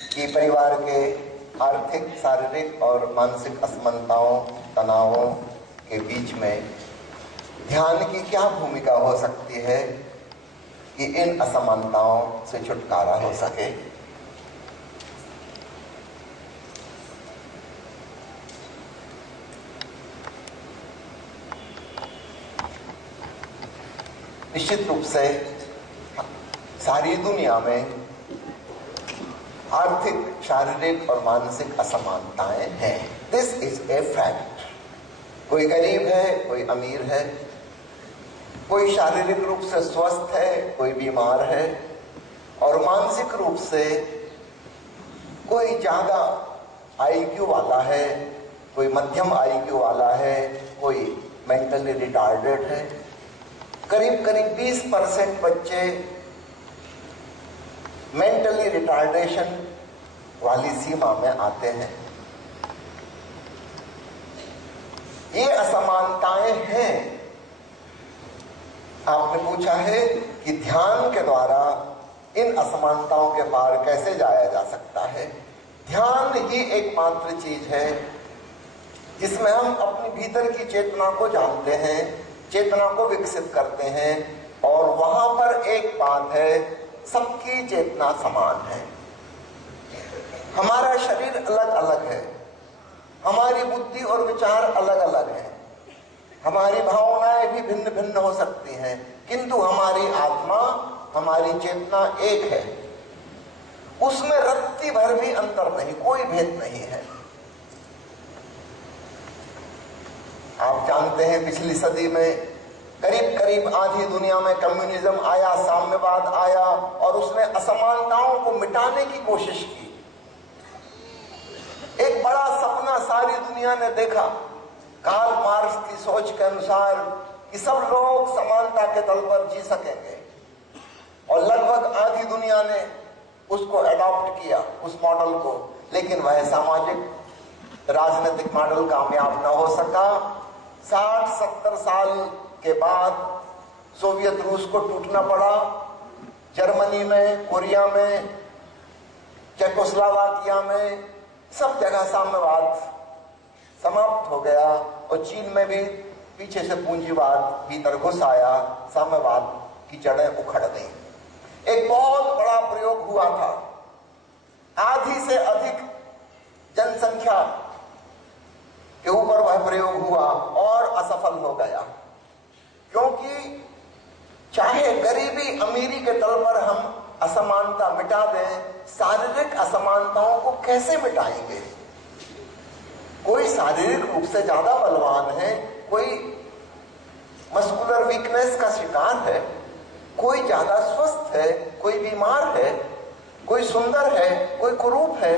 कि परिवार के आर्थिक, शारीरिक और मानसिक असमानताओं, तनावों के बीच में ध्यान की क्या भूमिका हो सकती है कि इन असमानताओं से छुटकारा हो सके। निश्चित रूप से सारी दुनिया में आर्थिक, शारीरिक और मानसिक असमानताएं हैं। This is a fact. कोई गरीब है, कोई अमीर है, कोई शारीरिक रूप से स्वस्थ है, कोई बीमार है, और मानसिक रूप से कोई ज्यादा आईक्यू वाला है, कोई मध्यम आईक्यू वाला है, कोई मेंटली रिटार्डेड है। करीब करीब 20% बच्चे मेंटली रिटार्डेशन वाली सीमा में आते हैं। ये असमानताएं हैं। आपने पूछा है कि ध्यान के द्वारा इन असमानताओं के पार कैसे जाया जा सकता है। ध्यान ही एकमात्र चीज है जिसमें हम अपनी भीतर की चेतना को जानते हैं, चेतना को विकसित करते हैं, और वहां पर एक बात है, सबकी चेतना समान है। हमारा शरीर अलग अलग है, हमारी बुद्धि और विचार अलग अलग हैं, हमारी भावनाएं भी भिन्न भिन्न हो सकती हैं, किंतु हमारी आत्मा, हमारी चेतना एक है। उसमें रत्ती भर भी अंतर नहीं, कोई भेद नहीं है। आप जानते हैं पिछली सदी में करीब करीब आधी दुनिया में कम्युनिज्म आया, साम्यवाद आया, और उसने असमानताओं को मिटाने की कोशिश की। एक बड़ा सपना सारी दुनिया ने देखा, कार्ल मार्क्स की सोच के अनुसार, कि सब लोग समानता के तल पर जी सकेंगे, और लगभग आधी दुनिया ने उसको एडॉप्ट किया, उस मॉडल को। लेकिन वह सामाजिक राजनीतिक मॉडल कामयाब न हो सका। 60-70 साल के बाद सोवियत रूस को टूटना पड़ा। जर्मनी में, कोरिया में, चेकोस्लोवाकिया में, सब जगह साम्यवाद समाप्त हो गया, और चीन में भी पीछे से पूंजीवाद भीतर घुस आया, साम्यवाद की जड़ें उखड़ गई। एक बहुत बड़ा प्रयोग हुआ था, आधी से अधिक जनसंख्या के ऊपर वह प्रयोग हुआ और असफल हो गया, क्योंकि चाहे गरीबी अमीरी के तल पर हम असमानता मिटा दें, शारीरिक असमानताओं को कैसे मिटाएंगे। कोई शारीरिक रूप से ज्यादा बलवान है, कोई मस्कुलर वीकनेस का शिकार है, कोई ज्यादा स्वस्थ है, कोई बीमार है, कोई सुंदर है, कोई कुरूप है।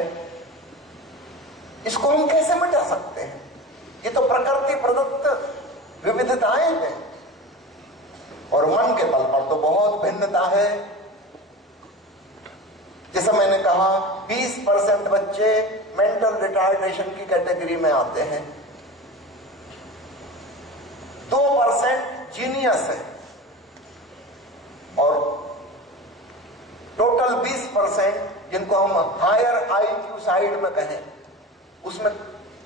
इसको हम कैसे मिटा सकते हैं? ये तो प्रकृति प्रदत्त विविधताएं हैं, और मन के तल पर तो बहुत भिन्नता है। जैसा मैंने कहा, 20% बच्चे मेंटल रिटार्डेशन की कैटेगरी में आते हैं, 2% जीनियस है, और टोटल 20% जिनको हम हायर आईक्यू साइड में कहें, उसमें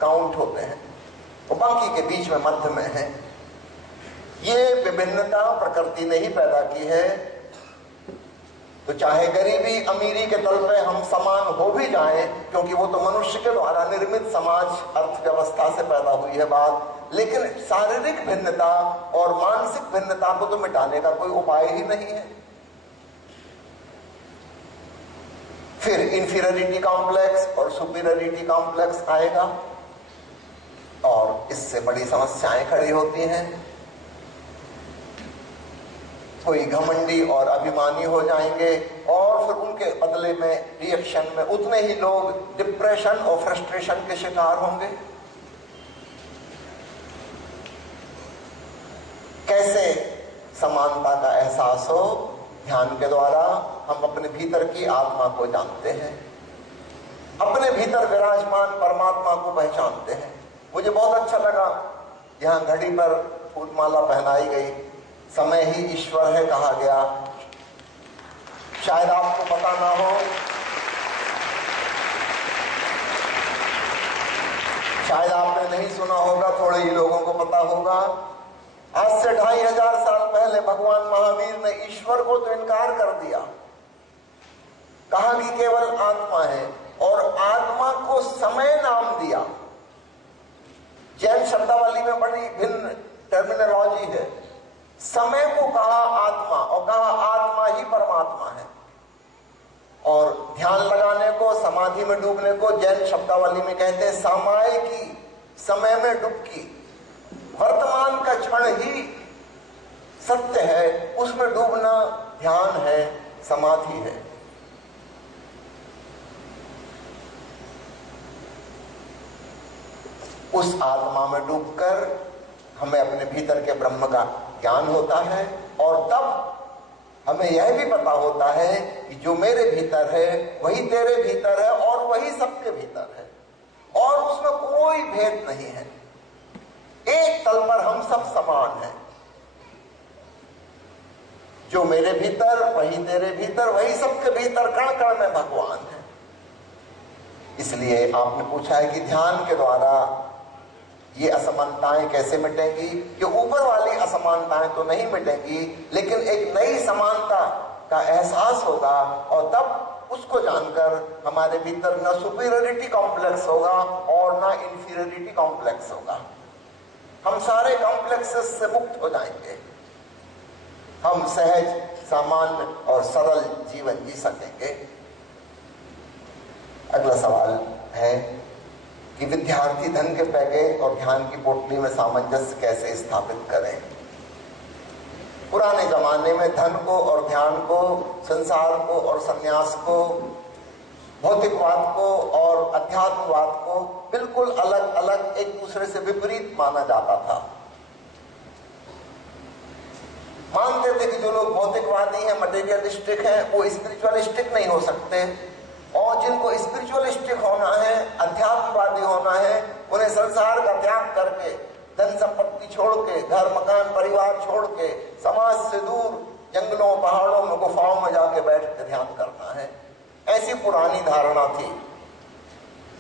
काउंट होते हैं, और बाकी के बीच में, मध्य में है। ये विभिन्नता प्रकृति ने ही पैदा की है। तो चाहे गरीबी अमीरी के तल पे हम समान हो भी जाएं, क्योंकि वो तो मनुष्य के द्वारा निर्मित समाज अर्थव्यवस्था से पैदा हुई है बात, लेकिन शारीरिक भिन्नता और मानसिक भिन्नता को तो मिटाने का कोई उपाय ही नहीं है। फिर इंफीरियरिटी कॉम्प्लेक्स और सुपीरियरिटी कॉम्प्लेक्स आएगा, और इससे बड़ी समस्याएं खड़ी होती हैं। कोई घमंडी और अभिमानी हो जाएंगे, और फिर उनके बदले में, रिएक्शन में, उतने ही लोग डिप्रेशन और फ्रस्ट्रेशन के शिकार होंगे। कैसे समानता का एहसास हो? ध्यान के द्वारा हम अपने भीतर की आत्मा को जानते हैं, अपने भीतर विराजमान परमात्मा को पहचानते हैं। मुझे बहुत अच्छा लगा, यहाँ घड़ी पर फूलमाला पहनाई गई, समय ही ईश्वर है कहा गया। शायद आपको पता ना हो, शायद आपने नहीं सुना होगा, थोड़े ही लोगों को पता होगा। आज से 2500 साल पहले भगवान महावीर ने ईश्वर को तो इनकार कर दिया, कहा कि केवल आत्मा है, और आत्मा को समय नाम दिया। जैन शब्दावली में बड़ी भिन्न टर्मिनोलॉजी है। समय को कहा आत्मा और कहा आत्मा ही परमात्मा है। और ध्यान लगाने को, समाधि में डूबने को जैन शब्दावली में कहते हैं सामायिकी, समय में डुबकी। वर्तमान का क्षण ही सत्य है, उसमें डूबना ध्यान है, समाधि है। उस आत्मा में डूबकर हमें अपने भीतर के ब्रह्म का ज्ञान होता है, और तब हमें यह भी पता होता है कि जो मेरे भीतर है वही तेरे भीतर है और वही सबके भीतर है, और उसमें कोई भेद नहीं है। एक तल पर हम सब समान हैं। जो मेरे भीतर वही तेरे भीतर, वही सबके भीतर, कण कण में भगवान है। इसलिए आपने पूछा है कि ध्यान के द्वारा ये असमानताएं कैसे मिटेंगी। कि ऊपर वाली असमानताएं तो नहीं मिटेंगी, लेकिन एक नई समानता का एहसास होगा, और तब उसको जानकर हमारे भीतर ना सुपीरियरिटी कॉम्प्लेक्स होगा और ना इंफीरियरिटी कॉम्प्लेक्स होगा। हम सारे कॉम्प्लेक्सेस से मुक्त हो जाएंगे। हम सहज, सामान्य और सरल जीवन जी सकेंगे। अगला सवाल है कि विद्यार्थी धन के पैकेज और ध्यान की पोटली में सामंजस्य कैसे स्थापित करें। पुराने जमाने में धन को और ध्यान को, संसार को और संन्यास को, भौतिकवाद को और अध्यात्मवाद को बिल्कुल अलग अलग, एक दूसरे से विपरीत माना जाता था। मानते थे कि जो लोग भौतिकवादी हैं, मटेरियलिस्टिक हैं, वो स्पिरिचुअलिस्टिक नहीं हो सकते, और जिनको स्पिरिचुअलिस्टिक होना है, अध्यात्मवादी होना है, उन्हें संसार का त्याग करके, धन संपत्ति छोड़ के, घर मकान परिवार छोड़ के, समाज से दूर जंगलों पहाड़ों में गुफाओं में जाके बैठ के ध्यान करना है। ऐसी पुरानी धारणा थी।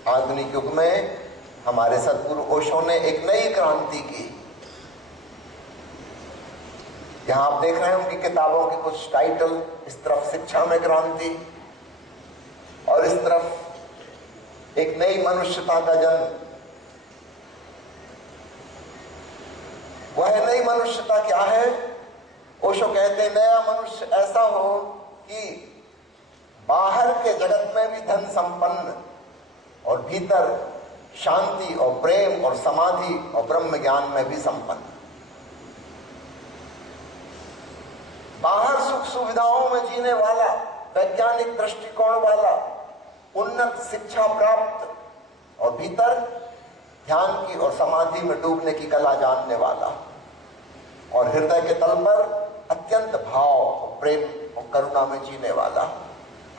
आधुनिक युग में हमारे सदगुरु ओशो ने एक नई क्रांति की। यहां आप देख रहे हैं उनकी किताबों की कुछ टाइटल। इस तरफ शिक्षा में क्रांति, और इस तरफ एक नई मनुष्यता का जन्म। वह नई मनुष्यता क्या है? ओशो कहते हैं नया मनुष्य ऐसा हो कि बाहर के जगत में भी धन संपन्न, और भीतर शांति और प्रेम और समाधि और ब्रह्म ज्ञान में भी संपन्न। बाहर सुख सुविधाओं में जीने वाला, वैज्ञानिक दृष्टिकोण वाला, उन्नत शिक्षा प्राप्त, और भीतर ध्यान की और समाधि में डूबने की कला जानने वाला, और हृदय के तल पर अत्यंत भाव और प्रेम और करुणा में जीने वाला।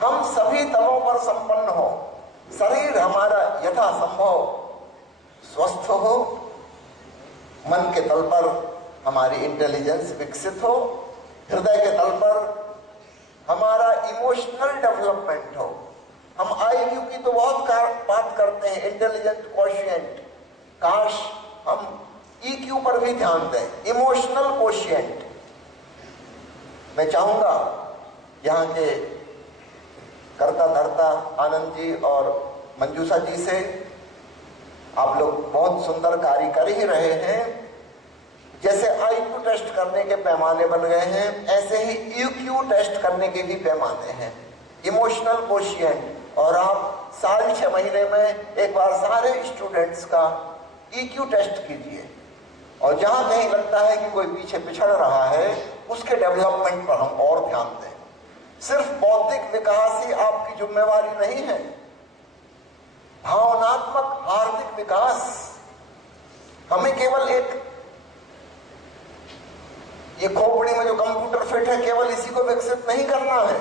हम सभी तलों पर संपन्न हो, शरीर हमारा यथासंभव स्वस्थ हो, मन के तल पर हमारी इंटेलिजेंस विकसित हो, हृदय के तल पर हमारा इमोशनल डेवलपमेंट हो। हम आईक्यू की तो बहुत बात करते हैं, इंटेलिजेंट क्वोशिएंट, काश हम ईक्यू पर भी ध्यान दें, इमोशनल क्वोशिएंट। मैं चाहूंगा यहाँ के करता धरता आनंद जी और मंजूषा जी से, आप लोग बहुत सुंदर कार्य कर ही रहे हैं। जैसे आईक्यू टेस्ट करने के पैमाने बन गए हैं, ऐसे ही ईक्यू टेस्ट करने के भी पैमाने हैं, इमोशनल क्वोशिएंट। और आप साल 6 महीने में एक बार सारे स्टूडेंट्स का ईक्यू टेस्ट कीजिए, और जहां कहीं लगता है कि कोई पीछे पिछड़ रहा है, उसके डेवलपमेंट पर हम और ध्यान दें। सिर्फ बौद्धिक विकास ही आपकी जिम्मेवारी नहीं है, भावनात्मक हार्दिक विकास। हमें केवल एक ये खोपड़ी में जो कंप्यूटर फिट है, केवल इसी को विकसित नहीं करना है।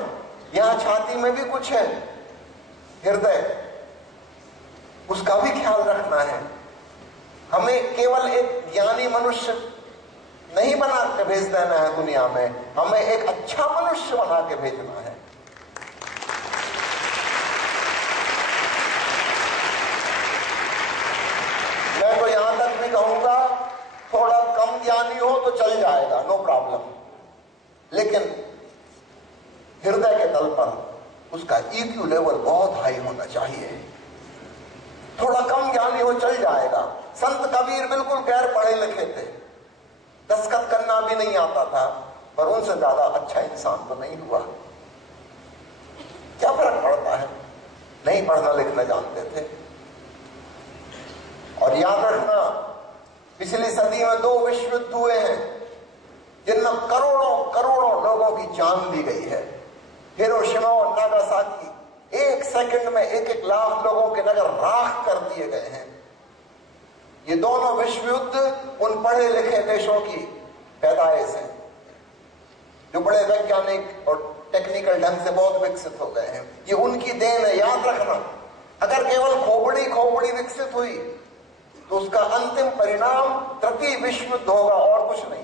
यहाँ छाती में भी कुछ है, हृदय, उसका भी ख्याल रखना है। हमें केवल एक ज्ञानी मनुष्य नहीं बना के भेज देना है दुनिया में, हमें एक अच्छा मनुष्य बना के भेजना है। ज्ञानी हो तो चल जाएगा, नो प्रॉब्लम, लेकिन हृदय के तल पर उसका ईक्यू लेवल बहुत हाई होना चाहिए। थोड़ा कम ज्ञानी हो चल जाएगा। संत कबीर बिल्कुल गैर पढ़े लिखे थे, दस्तखत करना भी नहीं आता था, पर उनसे ज्यादा अच्छा इंसान तो नहीं हुआ। क्या फर्क पड़ता है, नहीं पढ़ना लिखना जानते थे। और याद रखना, पिछली सदी में 2 विश्व युद्ध हुए हैं जिनमें करोड़ों करोड़ों लोगों की जान ली गई है। हिरोशिमा और नागासाकी, 1 सेकंड में 1-1 लाख लोगों के नगर राख कर दिए गए हैं। ये दोनों विश्व युद्ध उन पढ़े लिखे देशों की पैदाइश है जो बड़े वैज्ञानिक और टेक्निकल ढंग से बहुत विकसित हो गए हैं। ये उनकी देन है, याद रखना। अगर केवल खोपड़ी विकसित हुई तो उसका अंतिम परिणाम तृतीय विश्व युद्ध होगा और कुछ नहीं।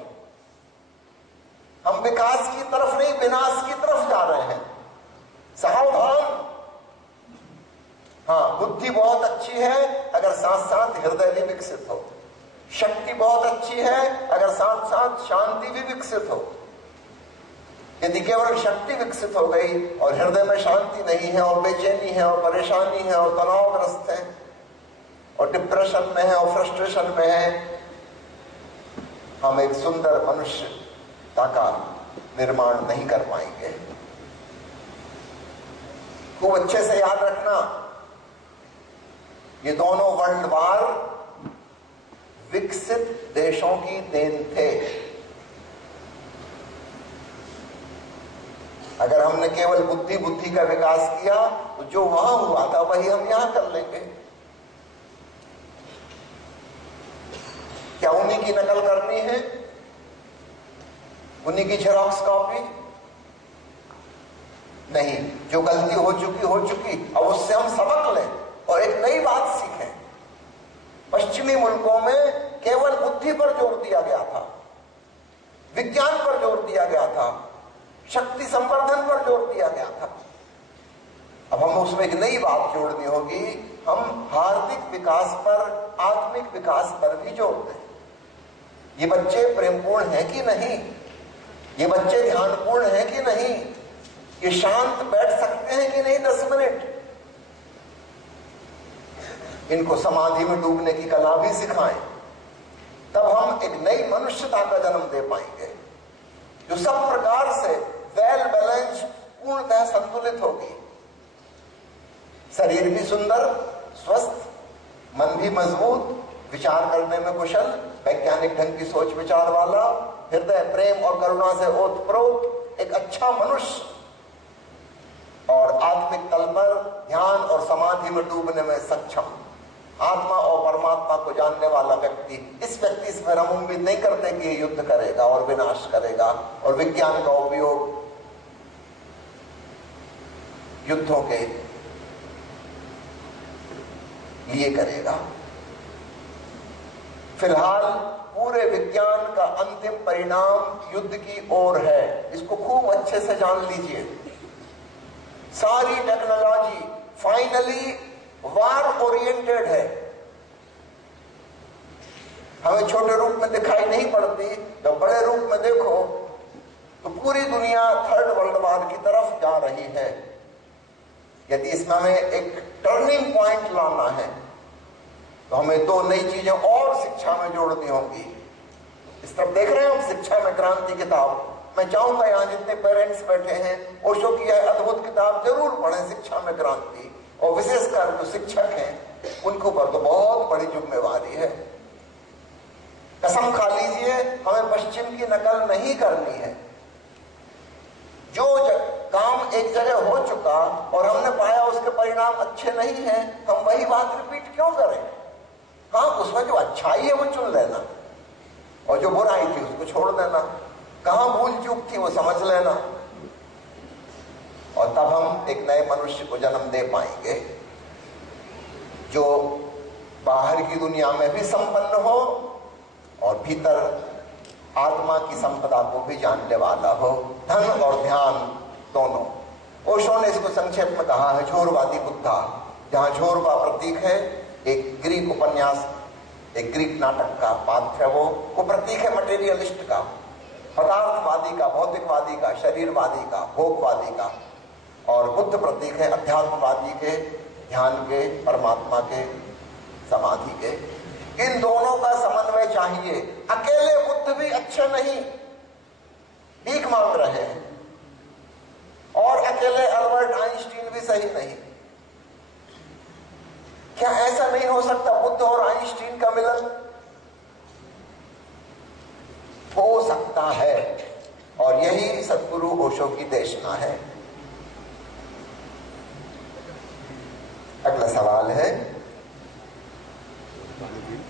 हम विकास की तरफ नहीं, विनाश की तरफ जा रहे हैं। सावधान। हाँ, बुद्धि बहुत अच्छी है अगर साथ साथ हृदय भी विकसित हो। शक्ति बहुत अच्छी है अगर साथ साथ शांति भी विकसित हो। यदि केवल शक्ति विकसित हो गई और हृदय में शांति नहीं है और बेचैनी है और परेशानी है और तनावग्रस्त है और डिप्रेशन में है और फ्रस्ट्रेशन में है, हम एक सुंदर मनुष्यता का निर्माण नहीं कर पाएंगे। खूब अच्छे से याद रखना, ये दोनों वर्ल्ड वार विकसित देशों की देन थे। अगर हमने केवल बुद्धि का विकास किया तो जो वहां हुआ था वही हम यहां कर लेंगे। क्या उन्हीं की नकल करनी है, उन्हीं की जेरॉक्स कॉपी? नहीं, जो गलती हो चुकी, अब उससे हम सबक लें और एक नई बात सीखें। पश्चिमी मुल्कों में केवल बुद्धि पर जोर दिया गया था, विज्ञान पर जोर दिया गया था, शक्ति संवर्धन पर जोर दिया गया था। अब हम उसमें एक नई बात जोड़नी होगी, हम हार्दिक विकास पर, आत्मिक विकास पर भी जोर दें। ये बच्चे प्रेमपूर्ण हैं कि नहीं, ये बच्चे ध्यानपूर्ण हैं कि नहीं, ये शांत बैठ सकते हैं कि नहीं 10 मिनट, इनको समाधि में डूबने की कला भी सिखाएं। तब हम एक नई मनुष्यता का जन्म दे पाएंगे जो सब प्रकार से वेल बैलेंस, पूर्णतः संतुलित होगी। शरीर भी सुंदर, स्वस्थ, मन भी मजबूत, विचार करने में कुशल, वैज्ञानिक ढंग की सोच विचार वाला, हृदय प्रेम और करुणा से ओतप्रोत एक अच्छा मनुष्य, और आत्मिक तल पर ध्यान और समाधि में डूबने में सक्षम, आत्मा और परमात्मा को जानने वाला व्यक्ति। इस व्यक्ति से हम उम्मीद नहीं करते कि ये युद्ध करेगा और विनाश करेगा और विज्ञान का उपयोग युद्धों के लिए करेगा। फिलहाल पूरे विज्ञान का अंतिम परिणाम युद्ध की ओर है, इसको खूब अच्छे से जान लीजिए। सारी टेक्नोलॉजी फाइनली वार ओरिएंटेड है। हमें छोटे रूप में दिखाई नहीं पड़ती, जब बड़े रूप में देखो तो पूरी दुनिया 3rd वर्ल्ड वार की तरफ जा रही है। यदि इसमें हमें एक टर्निंग पॉइंट लाना है तो हमें 2 नई चीजें और शिक्षा में जोड़नी होंगी। इस तरफ देख रहे हैं हम, शिक्षा में क्रांति किताब। मैं चाहूंगा यहाँ जितने पेरेंट्स बैठे हैं, ओशो की यह अद्भुत किताब जरूर पढ़ें, शिक्षा में क्रांति। और विशेषकर जो शिक्षक हैं उनके ऊपर तो बहुत बड़ी जिम्मेवारी है। कसम खा लीजिए, हमें पश्चिम की नकल नहीं करनी है। जो काम एक जगह हो चुका और हमने पाया उसके परिणाम अच्छे नहीं हैं, हम वही बात रिपीट क्यों करें? हाँ, उसमें जो अच्छाई है वो चुन लेना और जो बुराई थी उसको छोड़ देना। कहाँ भूल चूक थी वो समझ लेना, और तब हम एक नए मनुष्य को जन्म दे पाएंगे जो बाहर की दुनिया में भी संपन्न हो और भीतर आत्मा की संपदा को भी जानने वाला हो। धन और ध्यान दोनों। ओशो ने इसको संक्षेप में कहा है झोरवादी बुद्धा। जहां झोरवा प्रतीक है, एक ग्रीक उपन्यास एक ग्रीक नाटक का पात्र है, वो प्रतीक है मटेरियलिस्ट का, पदार्थवादी का, भौतिकवादी का, शरीरवादी का, भोगवादी का। और बुद्ध प्रतीक है अध्यात्मवादी के, ध्यान के, परमात्मा के, समाधि के। इन दोनों का समन्वय चाहिए। अकेले बुद्ध भी अच्छे नहीं, भीख मांग रहे हैं, और अकेले अल्बर्ट आइंस्टीन भी सही नहीं। क्या ऐसा नहीं हो सकता बुद्ध और आइंस्टीन का मिलन? हो सकता है, और यही सद्गुरु ओशो की देशना है। अगला सवाल है,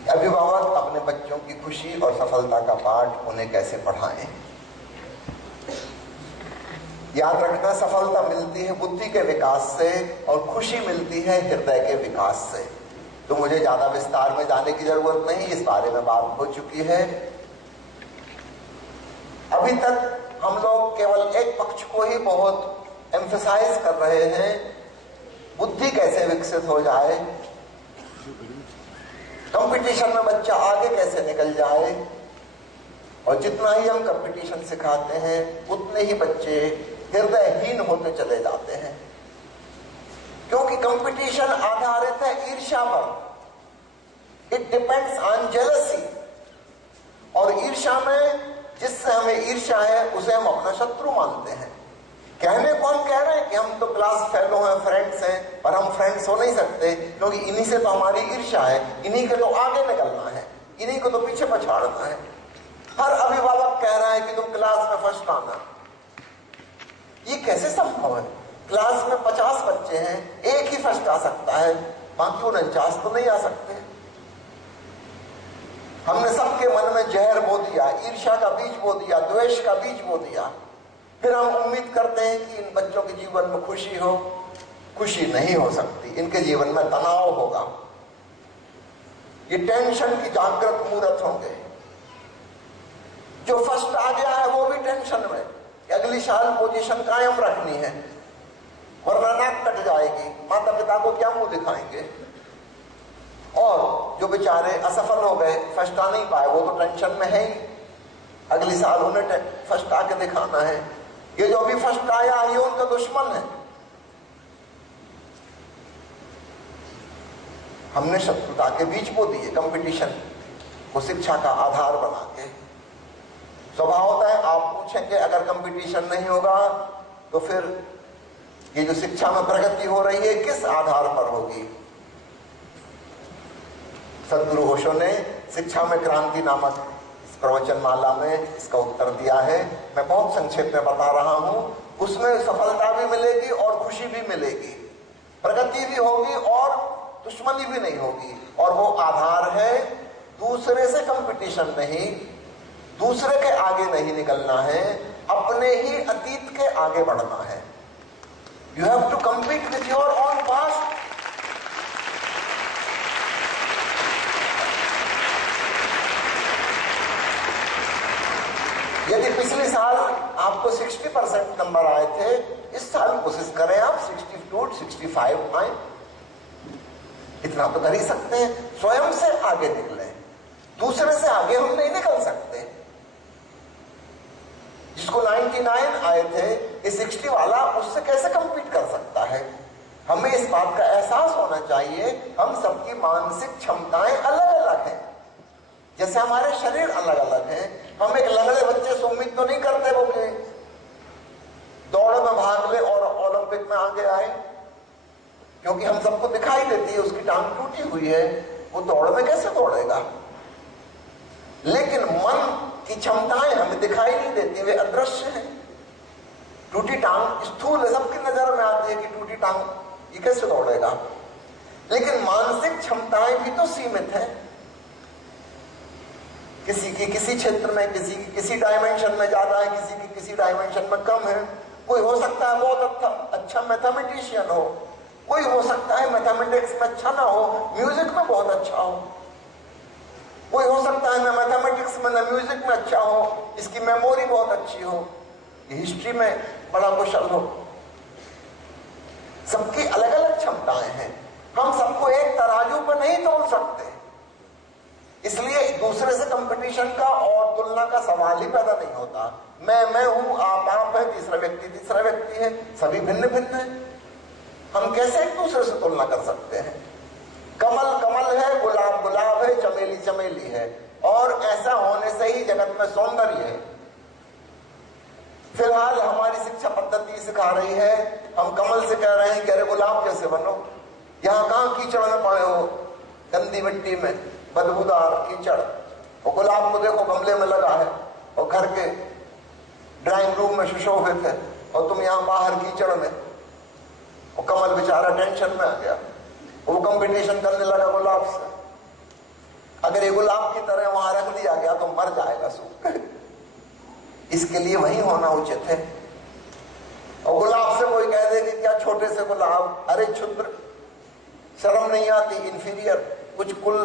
अभिभावक अपने बच्चों की खुशी और सफलता का पाठ उन्हें कैसे पढ़ाएं? याद रखना, सफलता मिलती है बुद्धि के विकास से और खुशी मिलती है हृदय के विकास से। तो मुझे ज्यादा विस्तार में जाने की जरूरत नहीं, इस बारे में बात हो चुकी है। अभी तक हम लोग केवल एक पक्ष को ही बहुत एम्फसाइज कर रहे हैं, बुद्धि कैसे विकसित हो जाए, कंपटीशन में बच्चा आगे कैसे निकल जाए। और जितना ही हम कंपटीशन सिखाते हैं उतने ही बच्चे हृदयहीन होते चले जाते हैं, क्योंकि कंपटीशन आधारित है ईर्ष्या पर। It depends on jealousy. और ईर्ष्या में जिससे हमें ईर्ष्या है उसे हम अपना शत्रु मानते हैं। कहने को हम कह रहे हैं कि हम तो क्लास फेलो हैं, फ्रेंड्स हैं, पर हम फ्रेंड्स हो नहीं सकते, क्योंकि इन्हीं से तो हमारी ईर्ष्या है, इन्हीं के तो आगे निकलना है, इन्हीं को तो पीछे पछाड़ना है। हर अभिभावक कह रहा है कि तुम क्लास में फर्स्ट आना। ये कैसे संभव है? क्लास में 50 बच्चे हैं, एक ही फर्स्ट आ सकता है, बाकी 49 तो नहीं आ सकते। हमने सबके मन में जहर बो दिया, ईर्ष्या का बीज बो दिया, द्वेष का बीज बो दिया। फिर हम उम्मीद करते हैं कि इन बच्चों के जीवन में खुशी हो। खुशी नहीं हो सकती, इनके जीवन में तनाव होगा, ये टेंशन की जागृत मूर्त होंगे। जो फर्स्ट आ गया है वो भी टेंशन में कि अगली साल पोजीशन कायम रखनी है, वरना नाक कट जाएगी, माता पिता को क्या मुंह दिखाएंगे। और जो बेचारे असफल हो गए, फर्स्ट आ नहीं पाए, वो तो टेंशन में है ही, अगली साल उन्हें फर्स्ट आके दिखाना है। ये जो अभी फर्स्ट आया ये उनका दुश्मन है। हमने शत्रुता के बीज बो दिए कंपटीशन को शिक्षा का आधार बना के। स्वभाव है, आप पूछेंगे अगर कंपटीशन नहीं होगा तो फिर ये जो शिक्षा में प्रगति हो रही है किस आधार पर होगी? सद्गुरु ओशो ने शिक्षा में क्रांति नामक प्रवचन माला में इसका उत्तर दिया है। मैं बहुत संक्षेप में बता रहा हूं। उसमें सफलता भी मिलेगी और खुशी भी मिलेगी, प्रगति भी होगी और दुश्मनी भी नहीं होगी। और वो आधार है दूसरे से कंपटीशन नहीं, दूसरे के आगे नहीं निकलना है, अपने ही अतीत के आगे बढ़ना है। You have to compete with your own past. यदि पिछले साल आपको 60% नंबर आए थे, इस साल कोशिश करें आप 62, 65 आए। इतना तो कर ही सकते हैं, स्वयं से आगे निकले, दूसरे से आगे हम नहीं निकल सकते। जिसको 99 आए थे, ये 60 वाला उससे कैसे कंपीट कर सकता है? हमें इस बात का एहसास होना चाहिए, हम सबकी मानसिक क्षमताएं अलग अलग हैं। जैसे हमारे शरीर अलग अलग हैं। हम एक लंगड़े बच्चे से उम्मीद तो नहीं करते वो कि दौड़ में भाग ले और ओलंपिक में आगे आए, क्योंकि हम सबको दिखाई देती है उसकी टांग टूटी हुई है, वो दौड़ में कैसे दौड़ेगा? लेकिन मन की क्षमताएं हमें दिखाई नहीं देती, वे अदृश्य हैं। टूटी टांग स्थूल है, सबकी नजर में आती है कि टूटी टांग, ये कैसे दौड़ेगा? लेकिन मानसिक क्षमताएं भी तो सीमित है। किसी की किसी क्षेत्र में, किसी की किसी डायमेंशन में ज्यादा है, किसी की किसी डायमेंशन में कम है। कोई हो सकता है बहुत अच्छा मैथमेटिशियन हो, कोई हो सकता है मैथमेटिक्स में अच्छा ना हो, म्यूजिक में बहुत अच्छा हो। कोई हो सकता है ना मैथमेटिक्स में ना म्यूजिक में अच्छा हो, इसकी मेमोरी बहुत अच्छी हो, हिस्ट्री में बड़ा कुशल हो। सबकी अलग अलग क्षमताएं हैं, हम सबको एक तराजू पर नहीं तोल सकते। इसलिए दूसरे से कंपटीशन का और तुलना का सवाल ही पैदा नहीं होता। मैं हूं, आप है, तीसरा व्यक्ति है, सभी भिन्न भिन्न है। हम कैसे एक दूसरे से तुलना कर सकते हैं? कमल कमल है, गुलाब गुलाब है, चमेली चमेली है, और ऐसा होने से ही जगत में सौंदर्य है। फिलहाल हमारी शिक्षा पद्धति सिखा रही है, हम कमल से कह रहे हैं कि अरे गुलाब कैसे बनो, यहां कहां कीचड़ में पड़े हो, गंदी मिट्टी में, बदबूदार कीचड़, और गुलाब को देखो गमले में लगा है और घर के ड्राइंग रूम में सुशोभित है, और तुम यहां बाहर कीचड़ में। और कमल बेचारा टेंशन में आ गया, वो कंपटीशन करने लगा गुलाब से। अगर ये गुलाब की तरह वहां रख दिया गया तो मर जाएगा सूख। इसके लिए वही होना उचित है। और गुलाब से कोई कह दे कि क्या छोटे से गुलाब, अरे क्षुद्र, शर्म नहीं आती, इंफीरियर, कुछ कुल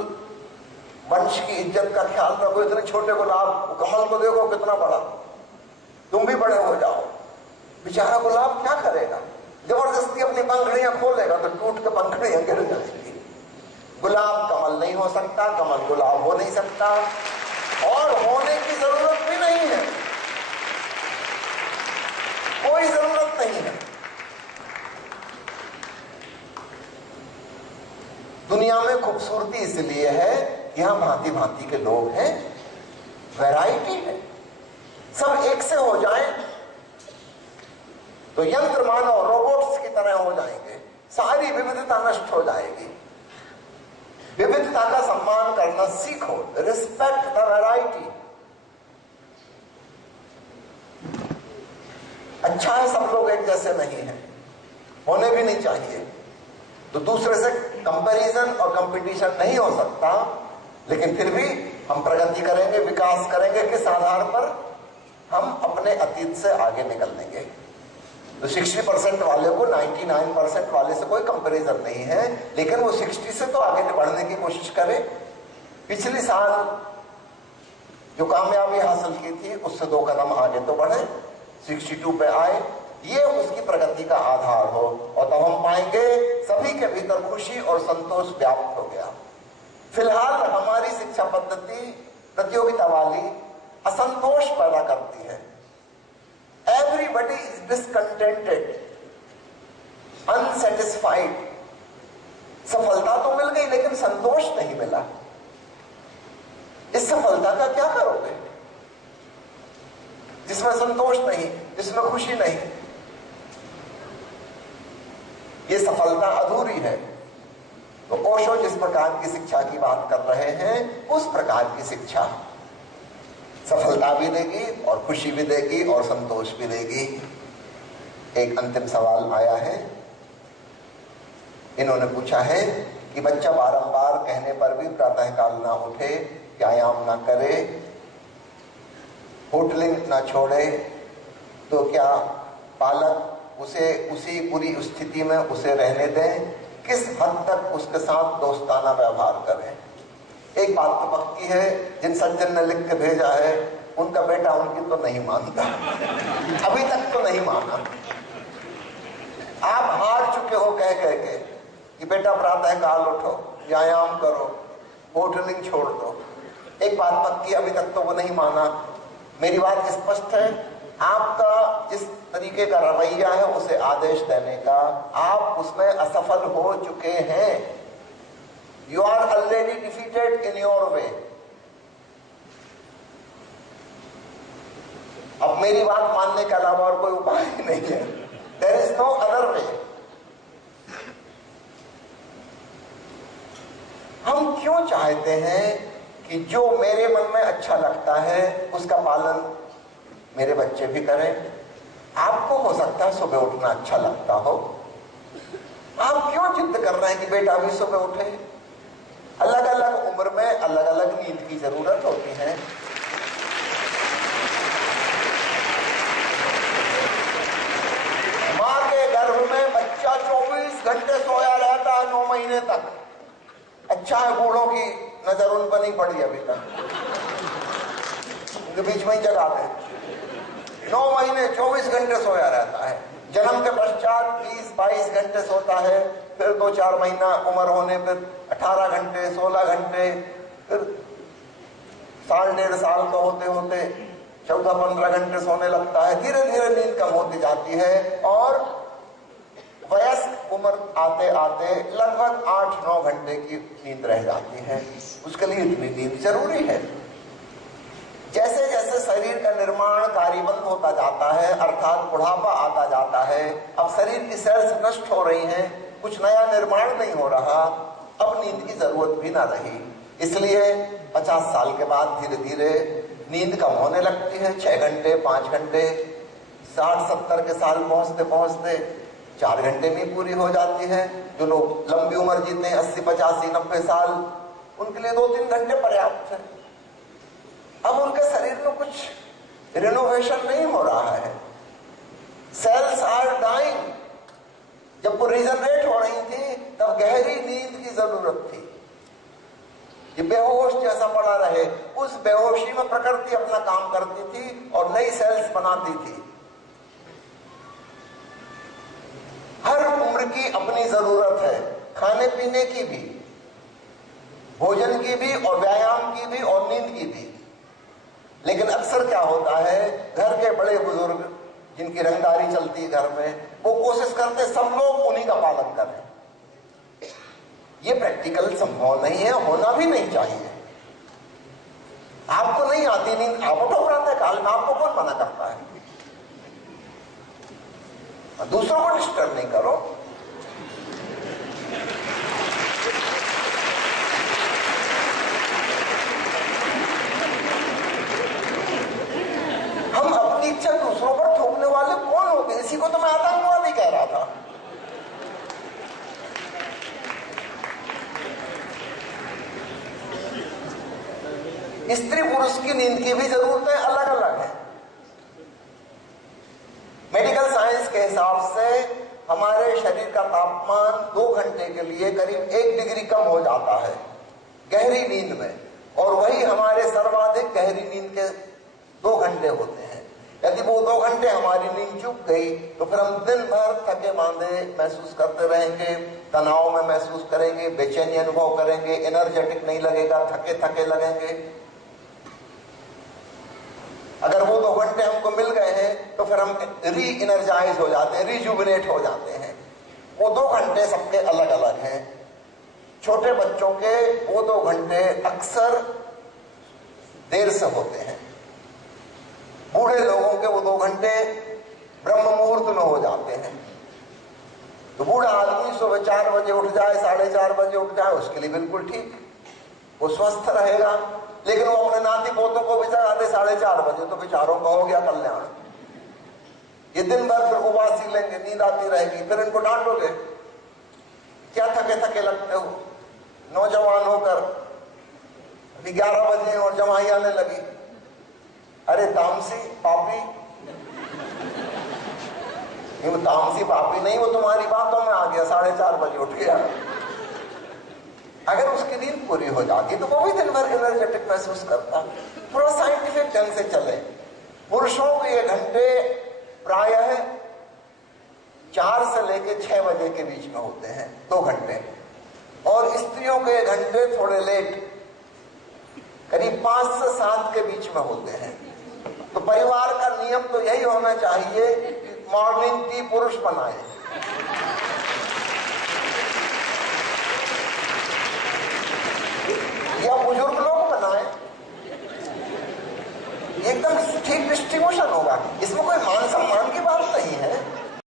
वंश की इज्जत का ख्याल रखो, इतने छोटे गुलाब, कमल को देखो कितना बड़ा, तुम भी बड़े हो जाओ। बेचारा गुलाब क्या करेगा, जबरदस्ती अपनी पंखड़ियां खोलेगा तो टूट के पंखड़ियां गिर जाएंगी। गुलाब कमल नहीं हो सकता, कमल गुलाब हो नहीं सकता, और होने की जरूरत भी नहीं है, कोई जरूरत नहीं है। दुनिया में खूबसूरती इसलिए है कि यहां भांति भांति के लोग हैं, वैरायटी है। सब एक से हो जाएं तो यंत्र मानव रोबोट्स की तरह हो जाएंगे, सारी विविधता नष्ट हो जाएगी। विविधता का सम्मान करना सीखो, रिस्पेक्ट द वैरायटी। अच्छा है सब लोग एक जैसे नहीं हैं, होने भी नहीं चाहिए। तो दूसरे से कंपैरिजन और कंपटीशन नहीं हो सकता, लेकिन फिर भी हम प्रगति करेंगे, विकास करेंगे। किस आधार पर? हम अपने अतीत से आगे निकल लेंगे। तो 60% वाले को 99% वाले से कोई कंपैरिजन नहीं है, लेकिन वो 60 से तो आगे बढ़ने की कोशिश करे। पिछले साल जो कामयाबी हासिल की थी उससे 2 कदम आगे तो बढ़े, 62 पे आए, ये उसकी प्रगति का आधार हो। और तब हम पाएंगे सभी के भीतर खुशी और संतोष व्याप्त हो गया। फिलहाल हमारी शिक्षा पद्धति प्रतियोगिता वाली असंतोष पैदा करती है। Everybody is discontented, unsatisfied. सफलता तो मिल गई लेकिन संतोष नहीं मिला। इस सफलता का क्या करोगे जिसमें संतोष नहीं, जिसमें खुशी नहीं? ये सफलता अधूरी है। तो ओशो जिस प्रकार की शिक्षा की बात कर रहे हैं, उस प्रकार की शिक्षा सफलता भी देगी और खुशी भी देगी और संतोष भी देगी। एक अंतिम सवाल आया है, इन्होंने पूछा है कि बच्चा बारंबार कहने पर भी प्रातःकाल ना उठे, व्यायाम ना करे, होटलिंग ना छोड़े, तो क्या पालक उसे उसी बुरी स्थिति में उसे रहने दें? किस हद तक उसके साथ दोस्ताना व्यवहार करें? एक बात तो पक्की है, जिन सज्जन ने लिख के भेजा है उनका बेटा उनकी तो नहीं मानता, अभी तक तो नहीं माना। आप हार चुके हो कह कह के कि बेटा प्रातःकाल उठो, व्यायाम करो, होटलिंग छोड़ दो। एक बात पक्की, अभी तक तो वो नहीं माना। मेरी बात स्पष्ट है, आपका जिस तरीके का रवैया है उसे आदेश देने का, आप उसमें असफल हो चुके हैं। You are already defeated in your way. अब मेरी बात मानने के अलावा और कोई उपाय नहीं है। There is no other way. हम क्यों चाहते हैं कि जो मेरे मन में अच्छा लगता है उसका पालन मेरे बच्चे भी करें? आपको हो सकता है सुबह उठना अच्छा लगता हो, आप क्यों जिद कर रहे हैं कि बेटा भी सुबह उठे? अलग अलग उम्र में अलग अलग नींद की जरूरत होती है। मां के गर्भ में बच्चा 24 घंटे सोया रहता है 9 महीने तक। अच्छा है बूढ़ों की नजर उन पर नहीं पड़ी अभी तक, उनके बीच में ही जगा दे। 9 महीने 24 घंटे सोया रहता है। जन्म के पश्चात 20-22 घंटे सोता है, फिर 2-4 महीना उम्र होने पर 18 घंटे, 16 घंटे, फिर साल 1.5 साल का होते होते 14-15 घंटे सोने लगता है। धीरे धीरे नींद कम होती जाती है और वयस्क उम्र आते आते लगभग 8-9 घंटे की नींद रह जाती है। उसके लिए इतनी नींद जरूरी है। जैसे जैसे शरीर का निर्माण कार्यबंद होता जाता है, अर्थात बुढ़ापा आता जाता है, अब शरीर की सेल्स नष्ट हो रही हैं, कुछ नया निर्माण नहीं हो रहा, अब नींद की जरूरत भी ना रही। इसलिए 50 साल के बाद धीरे धीरे नींद कम होने लगती है। 6 घंटे 5 घंटे, 60-70 के साल पहुंचते पहुंचते 4 घंटे में पूरी हो जाती है। जो लोग लंबी उम्र जीते हैं 80, 85, 90 साल, उनके लिए 2-3 घंटे पर्याप्त है। अब उनके शरीर में कुछ रिनोवेशन नहीं हो रहा है, सेल्स आर डाइंग। जब वो रीजनरेट हो रही थी तब गहरी नींद की जरूरत थी। ये बेहोश जैसा पड़ा रहे, उस बेहोशी में प्रकृति अपना काम करती थी और नई सेल्स बनाती थी। हर उम्र की अपनी जरूरत है, खाने पीने की भी, भोजन की भी और व्यायाम की भी और नींद की भी। लेकिन अक्सर क्या होता है, घर के बड़े बुजुर्ग जिनकी रंगदारी चलती है घर में, वो कोशिश करते सब लोग उन्हीं का पालन करें। ये प्रैक्टिकल संभव नहीं है, होना भी नहीं चाहिए। आपको नहीं आती नींद, आप उठो प्रातः काल में, आपको कौन मना करता है? दूसरों को डिस्टर्ब नहीं करो। हम अपनी इच्छा दूसरों पर थोपने वाले कौन हो गए? इसी को तो मैं आतंकवादी कह रहा था। स्त्री पुरुष की नींद की भी जरूरतें अलग अलग है। मेडिकल साइंस के हिसाब से हमारे शरीर का तापमान 2 घंटे के लिए करीब 1 डिग्री कम हो जाता है गहरी नींद में, और वही हमारे सर्वाधिक गहरी नींद के 2 घंटे होते हैं। यदि वो 2 घंटे हमारी नींद चूक गई तो फिर हम दिन भर थके मांदे महसूस करते रहेंगे, तनाव में महसूस करेंगे, बेचैनी अनुभव करेंगे, एनर्जेटिक नहीं लगेगा, थके थके लगेंगे। अगर वो 2 घंटे हमको मिल गए हैं तो फिर हम री एनर्जाइज हो जाते हैं, रिजुविनेट हो जाते हैं। वो 2 घंटे सबके अलग अलग हैं। छोटे बच्चों के वो 2 घंटे अक्सर देर से होते हैं। बूढ़े लोगों के वो 2 घंटे ब्रह्म मुहूर्त में हो जाते हैं। तो बूढ़ा आदमी सुबह 4 बजे उठ जाए, 4:30 बजे उठ जाए, उसके लिए बिल्कुल ठीक, वो स्वस्थ रहेगा। लेकिन वो अपने नाती पोतों को भी जगा दे 4:30 बजे, तो बेचारों का हो गया कल्याण। ये दिन भर फिर उबासी लेंगे, नींद आती रहेगी, फिर इनको डांटोगे, क्या थके थके लगते हो? नौजवान होकर अभी 11 बजे और जमाई आने लगी, अरे तामसी पापी। नहीं, वो तामसी पापी नहीं, वो तुम्हारी बातों में आ गया, 4:30 बजे उठ गया। अगर उसकी नींद पूरी हो जाती तो वो भी दिन भर एनर्जेटिक महसूस करता। थोड़ा साइंटिफिक ढंग से चले। पुरुषों के ये घंटे प्रायः 4 से लेकर 6 बजे के बीच में होते हैं, 2 घंटे, और स्त्रियों के घंटे थोड़े लेट, करीब 5 से 7 के बीच में होते हैं। तो परिवार का नियम तो यही होना चाहिए कि मॉर्निंग टी पुरुष बनाए, या बुजुर्ग लोग बनाए, एकदम ठीक डिस्ट्रीब्यूशन होगा। इसमें कोई